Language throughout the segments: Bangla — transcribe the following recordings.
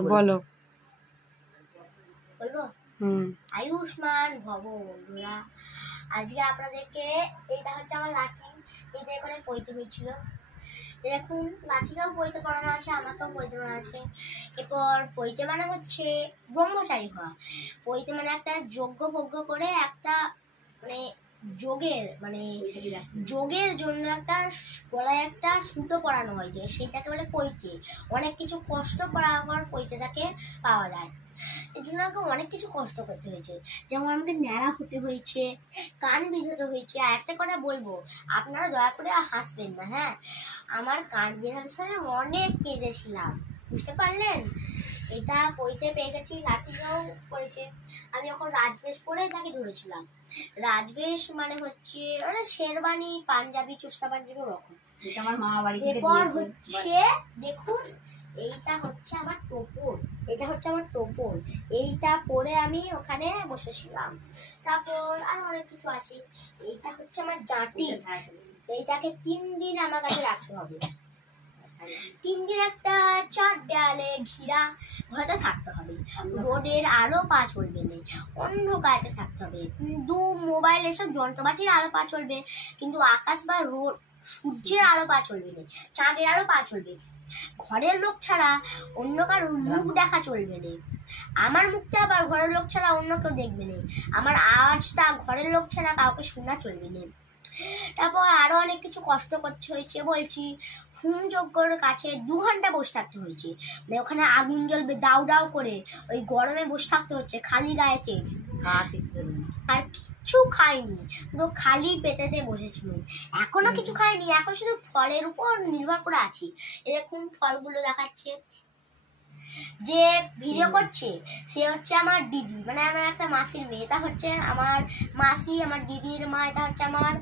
বলো বলবো আয়ুষ্মান ভব বন্ধুরা। আজকে আপনাদেরকে এটা হচ্ছে আমার লাঠি, এটা করে পইতে হয়েছিল। দেখুন লাঠিটাও পইতে পড়ানো আছে, আমাকেও পইতে পড়ানো আছে। এরপর পইতে মানে হচ্ছে ব্রহ্মচারী হওয়া। পইতে মানে একটা যজ্ঞ করে একটা মানে যোগের জন্য একটা গলায় একটা সুতো পরানো হয়, যে সেটাকে বলে পইতে। অনেক কিছু কষ্ট করার পর পইতেটাকে পাওয়া যায়। এর জন্য আমাকে অনেক কিছু কষ্ট করতে হয়েছে, যেমন আমাকে ন্যাড়া হতে হয়েছে, কান বিঁধাতে হয়েছে। আর একটা কথা বলবো, আপনারা দয়া করে হাসবেন না, হ্যাঁ। আমার কান বিঁধাতে সময় অনেক কেঁদেছিলাম, বুঝতে পারলেন। এটা পইতে পেয়ে গেছি, লাঠিটাও পড়েছে। আমি যখন রাজবেশ পরে তাকে ধরেছিলাম। রাজবেশ মানে হচ্ছে শেরবানি, পাঞ্জাবি, চোস্তা পাঞ্জাবি ওরকম। আমার মামা বাড়ি থেকে এরপর হচ্ছে দেখুন, এইটা হচ্ছে আমার টোপর, এইটা পরে আমি ওখানে বসেছিলাম। তারপর আর অনেক কিছু আছে। এইটা হচ্ছে আমার জাঁটি, এইটাকে 3 দিন আমার কাছে রাখতে হবে। 3 দিন একটা 4 দেয়ালে ঘিরা ঘরে থাকতে হবে। রোদের আলো পা চলবে না, অন্ধকারে থাকতে হবে। মোবাইল এসব যন্ত্রপাতির আলো পা চলবে, কিন্তু আকাশ বা সূর্যের আলো পা চলবে না, চাঁদের আলো পা চলবে। ঘরের লোক ছাড়া অন্য কারোর মুখ দেখা চলবে না। আমার মুখটা আবার ঘরের লোক ছাড়া অন্য কেউ দেখবে না। আমার আওয়াজটা ঘরের লোক ছাড়া কাউকে শোনা চলবে না। তারপর আরো অনেক কিছু কষ্ট করতে হয়েছে বলছি। হুম যজ্ঞর কাছে 2 ঘন্টা বসে থাকতে হয়েছে, মানে ওখানে আগুন জ্বলবে, দাউ দাউ করে ওই গরমে বসে থাকতে হচ্ছে খালি গায়েতে। আর কিছু খাইনি, পুরো খালি পেটেতে বসেছিল। এখনো কিছু খাইনি, এখন শুধু ফলের উপর নির্ভর করে আছি। এরকম ফলগুলো দেখাচ্ছে। যে ভিডিও করছে সে হচ্ছে আমার দিদি, মানে আমার একটা মাসির মেয়ে। এটা হচ্ছে আমার মাসি, আমার দিদির মা। এটা হচ্ছে আমার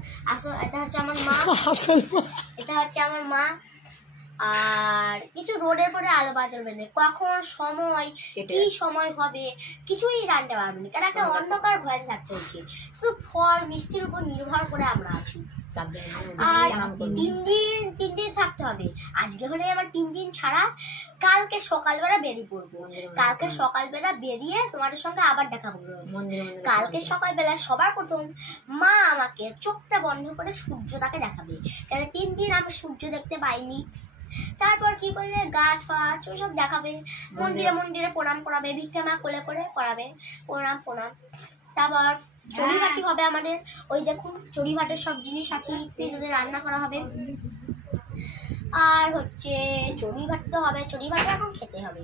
এটা হচ্ছে আমার মা, এটা হচ্ছে আমার মা। আর কিছু রোডের পরে আলো পা চলবে না, কখন সময় কি সময় হবে কিছুই জানতে পারবে না, কারণ একটা অন্ধকার ঘরে থাকতে হচ্ছে। শুধু ফল মিষ্টির উপর নির্ভর করে আমরা আছি। আর 3 দিন থাকতে হবে। আজকে হলে আমার 3 দিন ছাড়া কালকে সকালবেলা বেরিয়ে পড়বো। কালকে সকালবেলা বেরিয়ে তোমাদের সঙ্গে আবার দেখা করবো। কালকে সকালবেলা সবার প্রথম মা আমাকে চোখটা বন্ধ করে সূর্যটাকে দেখাবে, কারণ 3 দিন আমি সূর্য দেখতে পাইনি। তারপর কি করবে, গাছ ফাছ ওইসব দেখাবে, মন্দিরে প্রণাম করাবে, ভিক্ষা মা কোলে করে করাবে, প্রণাম। তারপর চড়িভাতি হবে আমাদের। ওই দেখুন চড়িভাতের সব জিনিস আছে, তোদের রান্না করা হবে। আর হচ্ছে চড়িভাতি তো হবে, চড়িভাতি এখন খেতে হবে।